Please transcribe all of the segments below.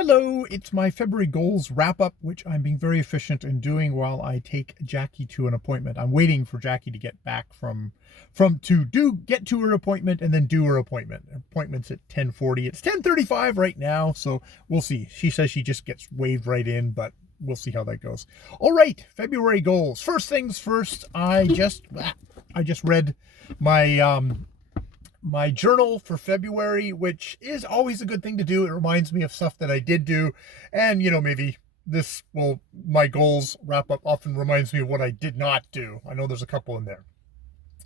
Hello, it's my February goals wrap up, which I'm being very efficient in doing while I take Jackie to an appointment. I'm waiting for Jackie to get back get to her appointment and then do her appointment. Appointment's at 10:40. It's 10:35 right now, so we'll see. She says she just gets waved right in, but we'll see how that goes. All right, February goals. First things first, I just read my journal for February, which is always a good thing to do. It reminds me of stuff that I did do. And, maybe my goals wrap up often reminds me of what I did not do. I know there's a couple in there.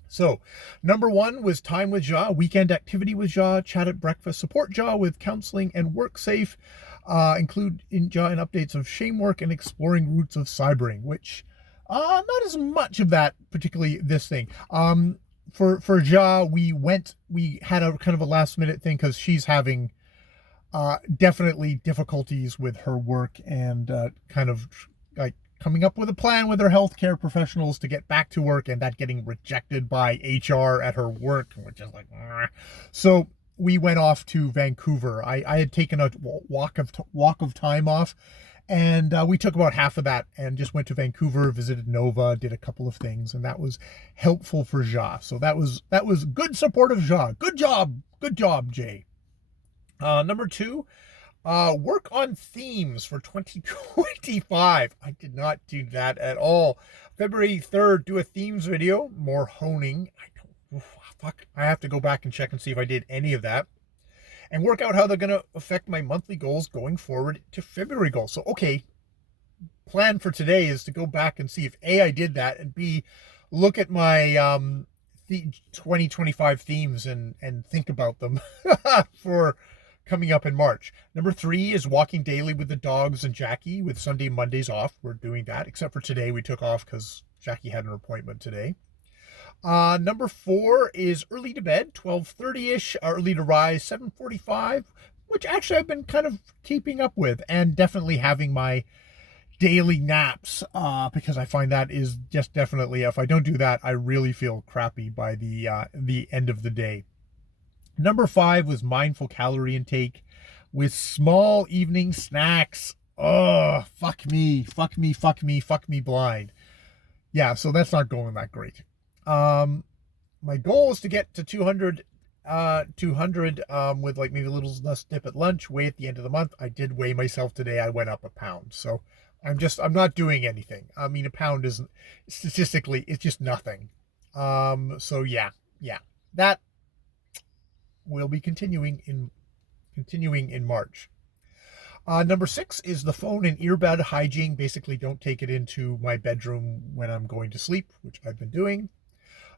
So, number one was time with Ja, weekend activity with Ja, chat at breakfast, support Ja with counseling and work safe, include in Ja in updates of shame work and exploring roots of cybering, which not as much of that, particularly this thing. For Ja, we had a kind of a last minute thing because she's having definitely difficulties with her work and kind of like coming up with a plan with her healthcare professionals to get back to work, and that getting rejected by HR at her work, which is like, so we went off to Vancouver. I had taken a walk of time off, and we took about half of that and just went to Vancouver, visited Nova, did a couple of things, and that was helpful for Ja. So that was good support of Ja. Good job, Jay. Number two, work on themes for 2025. I did not do that at all. February 3rd, do a themes video, more honing. I have to go back and check and see if I did any of that. And work out how they're going to affect my monthly goals going forward to February goals. So, okay, plan for today is to go back and see if A, I did that, and B, look at my 2025 themes and think about them for coming up in March. Number three is walking daily with the dogs and Jackie with Sunday, Mondays off. We're doing that, except for today we took off because Jackie had an appointment today. Number four is early to bed, 12:30-ish, early to rise, 7:45, which actually I've been kind of keeping up with, and definitely having my daily naps, because I find that is just definitely, if I don't do that, I really feel crappy by the end of the day. Number five was mindful calorie intake with small evening snacks. Oh, fuck me blind. Yeah, so that's not going that great. My goal is to get to 200 with like maybe a little less dip at lunch, weigh at the end of the month. I did weigh myself today. I went up a pound. So I'm not doing anything. I mean, a pound isn't statistically, it's just nothing. So yeah, that will be continuing in March. Number six is the phone and earbud hygiene. Basically, don't take it into my bedroom when I'm going to sleep, which I've been doing.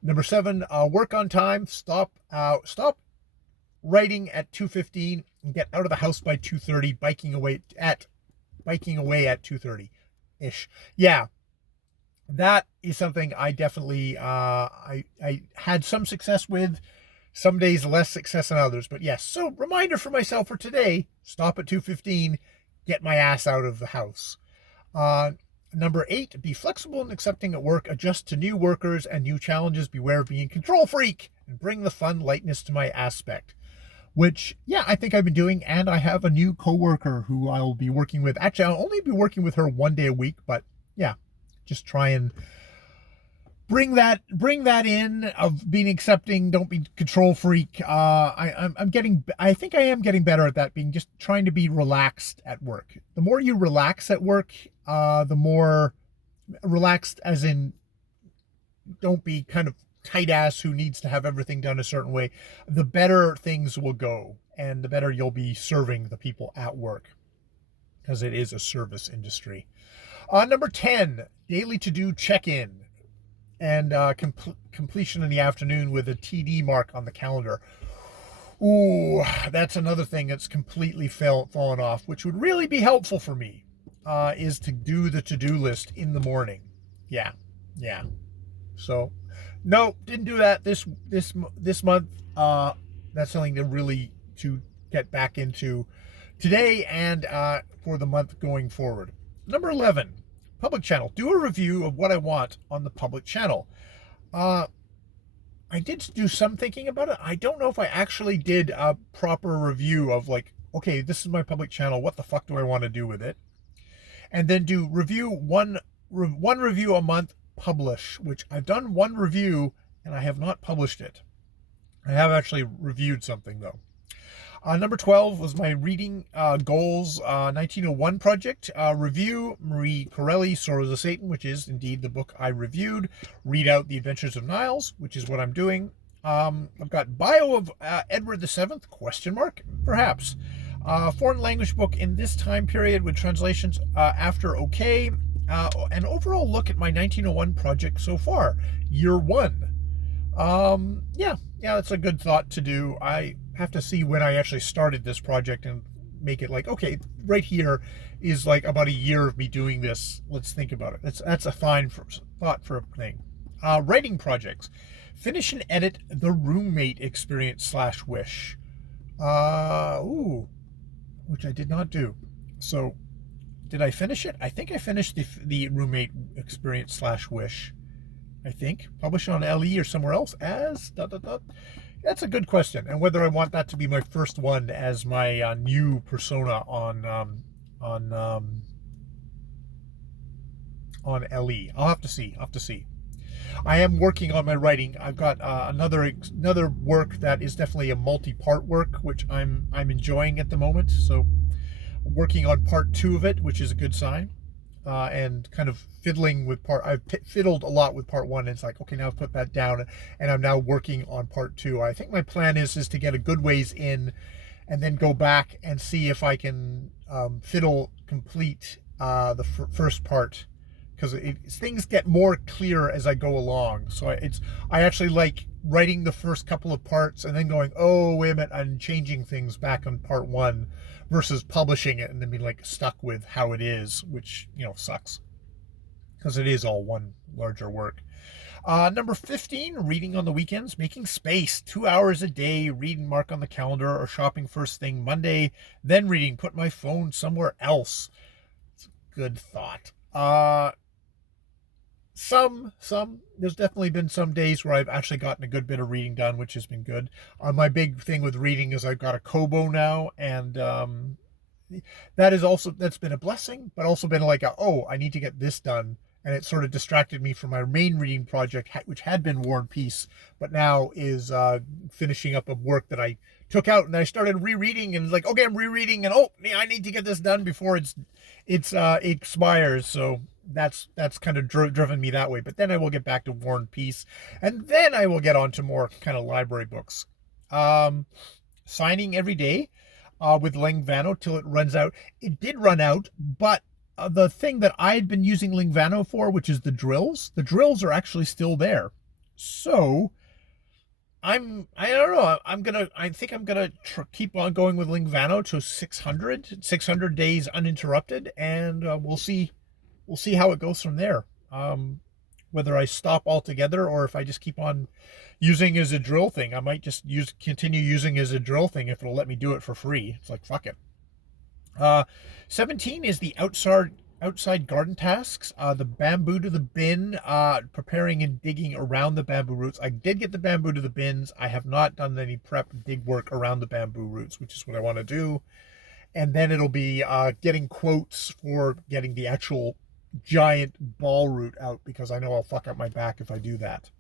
Number seven, work on time. Stop writing at 2:15 and get out of the house by 2:30. Biking away at 2:30-ish. Yeah, that is something I definitely I had some success with. Some days less success than others, but yes. So reminder for myself for today: stop at 2:15, get my ass out of the house. Number eight, be flexible and accepting at work, adjust to new workers and new challenges, beware of being control freak, and bring the fun lightness to my aspect. Which, yeah, I think I've been doing, and I have a new coworker who I'll be working with. Actually, I'll only be working with her one day a week, but yeah, just try and bring that in of being accepting, don't be control freak. I think I am getting better at that, being just trying to be relaxed at work. The more you relax at work, the more relaxed as in don't be kind of tight ass who needs to have everything done a certain way, the better things will go and the better you'll be serving the people at work, because it is a service industry. Number 10, daily to-do check-in and completion in the afternoon with a TD mark on the calendar. Ooh, that's another thing that's completely fallen off, which would really be helpful for me, is to do the to-do list in the morning. Yeah. So, no, didn't do that this month. That's something to get back into today and for the month going forward. Number 11, public channel. Do a review of what I want on the public channel. I did do some thinking about it. I don't know if I actually did a proper review of like okay, this is my public channel. What the fuck do I want to do with it? And then do review one review a month, publish, which I've done one review and I have not published it. I have actually reviewed something though. Number 12 was my reading goals 1901 project. Review Marie Corelli's Sorrows of Satan, which is indeed the book I reviewed. Read out The Adventures of Niles, which is what I'm doing. I've got Bio of Edward VII, question mark, perhaps. Foreign language book in this time period with translations after okay. An overall look at my 1901 project so far, year one. Yeah, that's a good thought to do. I have to see when I actually started this project and make it like, okay, right here is like about a year of me doing this. Let's think about it. That's a fine thought for a thing. Writing projects. Finish and edit The Roommate Experience / Wish. Which I did not do. So, did I finish it? I think I finished the Roommate Experience / Wish. I think published on LE or somewhere else as ... That's a good question, and whether I want that to be my first one as my new persona on LE. I'll have to see. I am working on my writing. I've got another work that is definitely a multi-part work, which I'm enjoying at the moment. So, working on part 2 of it, which is a good sign. And kind of fiddling with I've fiddled a lot with part 1, and it's like, okay, now I've put that down and I'm now working on part 2. I think my plan is to get a good ways in and then go back and see if I can complete the first part, because things get more clear as I go along. So I actually like writing the first couple of parts and then going, oh, wait a minute, I'm changing things back on part 1 versus publishing it and then being like stuck with how it is, which, sucks because it is all one larger work. Number 15, reading on the weekends, making space, 2 hours a day, reading, mark on the calendar, or shopping first thing Monday, then reading, put my phone somewhere else. It's a good thought. There's definitely been some days where I've actually gotten a good bit of reading done, which has been good. My big thing with reading is I've got a Kobo now, and that's been a blessing, but also been like, I need to get this done, and it sort of distracted me from my main reading project, which had been War and Peace, but now is finishing up a work that I took out, and I started rereading, and it's like, okay, I'm rereading, and I need to get this done before it expires. So that's kind of driven me that way. But then I will get back to War and Peace, and then I will get on to more kind of library books. Signing every day with Lingvano till it runs out. It did run out, but the thing that I had been using Lingvano for, which is the drills are actually still there. So I don't know. I think I'm gonna keep on going with Lingvano to 600 days uninterrupted, and we'll see how it goes from there. Whether I stop altogether or if I just keep on using as a drill thing. I might just continue using as a drill thing if it'll let me do it for free. It's like, fuck it. 17 is the outside garden tasks. The bamboo to the bin, preparing and digging around the bamboo roots. I did get the bamboo to the bins. I have not done any prep dig work around the bamboo roots, which is what I want to do. And then it'll be getting quotes for getting the actual giant ball root out, because I know I'll fuck up my back if I do that.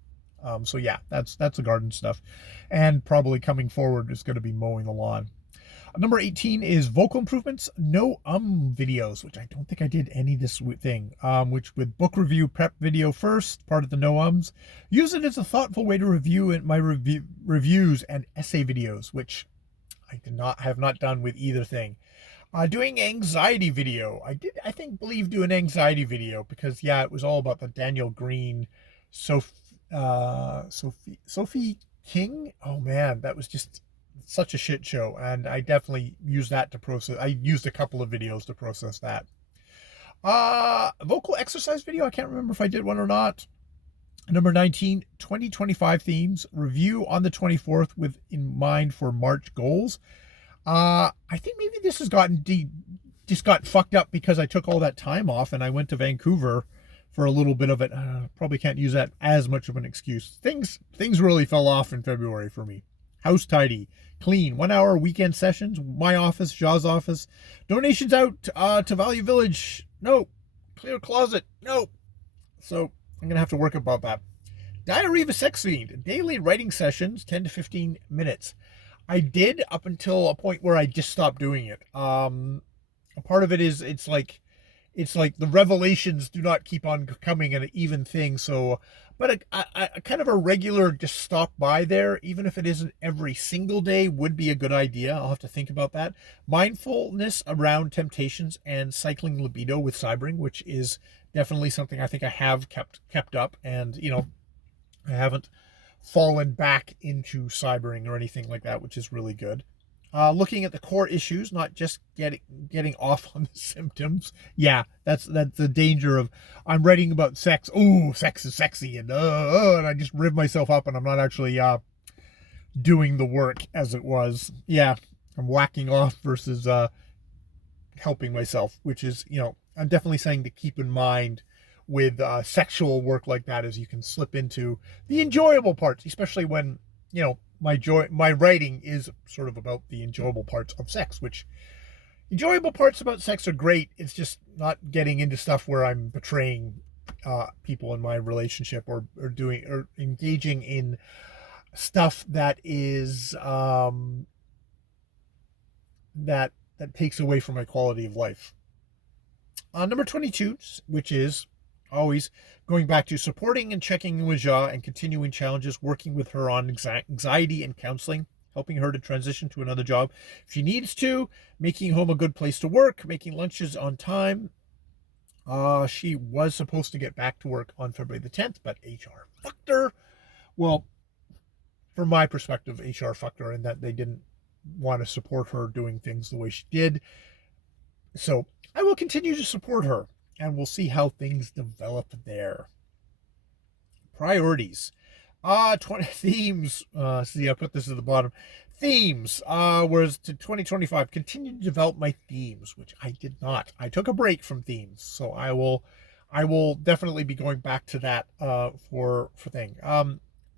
So yeah, that's the garden stuff. And probably coming forward is going to be mowing the lawn. Number 18 is vocal improvements, no videos, which I don't think I did any this thing, which with book review prep video first, part of the no ums. Use it as a thoughtful way to review my reviews and essay videos, which I have not done with either thing. Doing anxiety video. I believe do an anxiety video because, yeah, it was all about the Daniel Green, Sophie King. Oh man, that was just such a shit show, and I definitely used that to process. I used a couple of videos to process that. Vocal exercise video. I can't remember if I did one or not. Number 19, 2025 themes. Review on the 24th with in mind for March goals. I think maybe this has just got fucked up because I took all that time off and I went to Vancouver for a little bit of it. Probably can't use that as much of an excuse. Things really fell off in February for me. house tidy, clean, 1 hour weekend sessions, my office, Jaw's office, donations out to Value Village, no, clear closet, no. So I'm going to have to work about that. Diary of a Sex Fiend, daily writing sessions, 10 to 15 minutes. I did up until a point where I just stopped doing it. A part of it is it's like the revelations do not keep on coming an even thing. So, but a kind of a regular just stop by there, even if it isn't every single day, would be a good idea. I'll have to think about that. Mindfulness around temptations and cycling libido with cybering, which is definitely something I think I have kept up, and I haven't fallen back into cybering or anything like that, which is really good. Looking at the core issues, not just getting off on the symptoms. Yeah, that's the danger of, I'm writing about sex. Oh, sex is sexy, and I just rib myself up, and I'm not actually doing the work as it was. Yeah, I'm whacking off versus helping myself, which is, I'm definitely saying to keep in mind with sexual work like that, is you can slip into the enjoyable parts, especially when, my writing is sort of about the enjoyable parts of sex, which enjoyable parts about sex are great. It's just not getting into stuff where I'm betraying people in my relationship, or engaging in stuff that is that takes away from my quality of life. Number 22, which is always going back to supporting and checking in with Ja and continuing challenges, working with her on anxiety and counseling, helping her to transition to another job if she needs to, making home a good place to work, making lunches on time. She was supposed to get back to work on February the 10th, but HR fucked her. Well, from my perspective, HR fucked her in that they didn't want to support her doing things the way she did. So I will continue to support her, and we'll see how things develop there. Priorities. 20 themes. See, I put this at the bottom. Themes. Whereas to 2025, continue to develop my themes, which I did not. I took a break from themes, so I will definitely be going back to that for thing.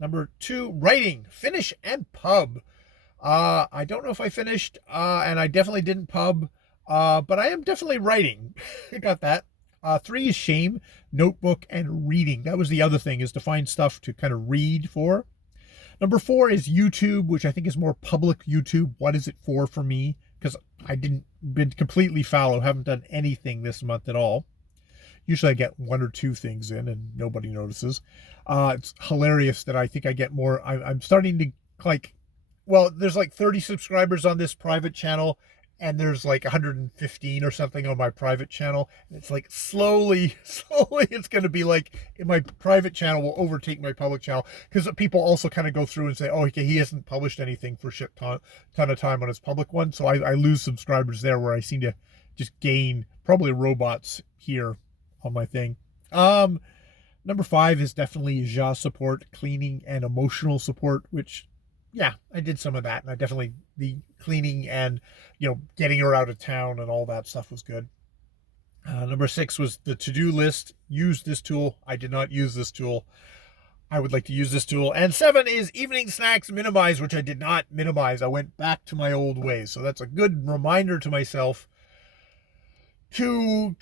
Number 2, writing. Finish and pub. I don't know if I finished, and I definitely didn't pub, but I am definitely writing. I got that. 3 is shame, notebook, and reading. That was the other thing, is to find stuff to kind of read for. Number 4 is YouTube, which I think is more public YouTube. What is it for me? Because I been completely fallow, haven't done anything this month at all. Usually I get 1 or 2 things in and nobody notices. It's hilarious that I think I get more. I'm starting to there's like 30 subscribers on this private channel, and there's like 115 or something on my private channel. And it's like slowly it's going to be like, my private channel will overtake my public channel, because people also kind of go through and say, oh, okay, he hasn't published anything for shit ton of time on his public one. So I lose subscribers there, where I seem to just gain probably robots here on my thing. Number 5 is definitely Ja support, cleaning, and emotional support, which, yeah, I did some of that, and I definitely, the cleaning and, getting her out of town and all that stuff was good. Number 6 was the to-do list. Use this tool. I did not use this tool. I would like to use this tool. And 7 is evening snacks minimize, which I did not minimize. I went back to my old ways. So that's a good reminder to myself to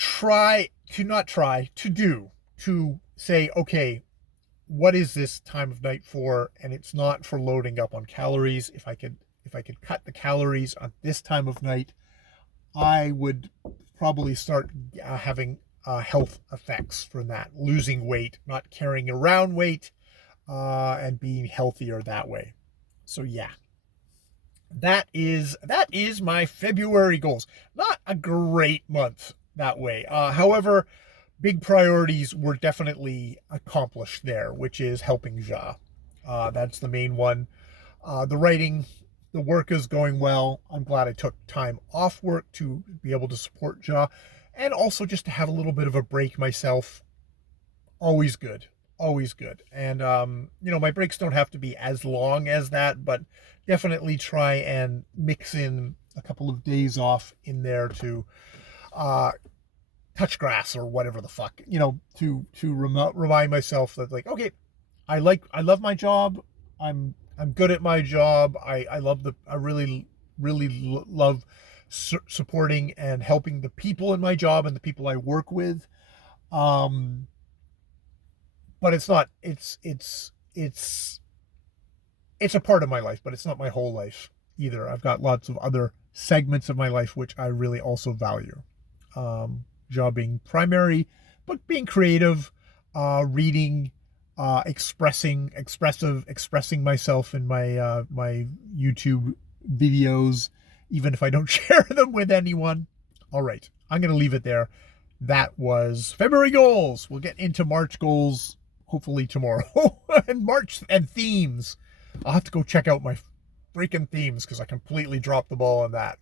say, okay, what is this time of night for? And it's not for loading up on calories. If I could cut the calories on this time of night, I would probably start having health effects from that. Losing weight, not carrying around weight, and being healthier that way. So yeah, that is my February goals. Not a great month that way. However, big priorities were definitely accomplished there, which is helping Ja. That's the main one. The writing, the work is going well. I'm glad I took time off work to be able to support Ja, and also just to have a little bit of a break myself. Always good. And my breaks don't have to be as long as that, but definitely try and mix in a couple of days off in there to touch grass or whatever the fuck, to remind myself that, like, okay, I love my job. I'm I'm good at my job. I love I really, love supporting and helping the people in my job and the people I work with. Um, but it's not, it's a part of my life, but it's not my whole life either. I've got lots of other segments of my life which I really also value. Job being primary, but being creative, reading, expressing myself in my my YouTube videos, even if I don't share them with anyone. All right, I'm gonna leave it there. That was February goals. We'll get into March goals hopefully tomorrow. And March and themes. I'll have to go check out my freaking themes because I completely dropped the ball on that.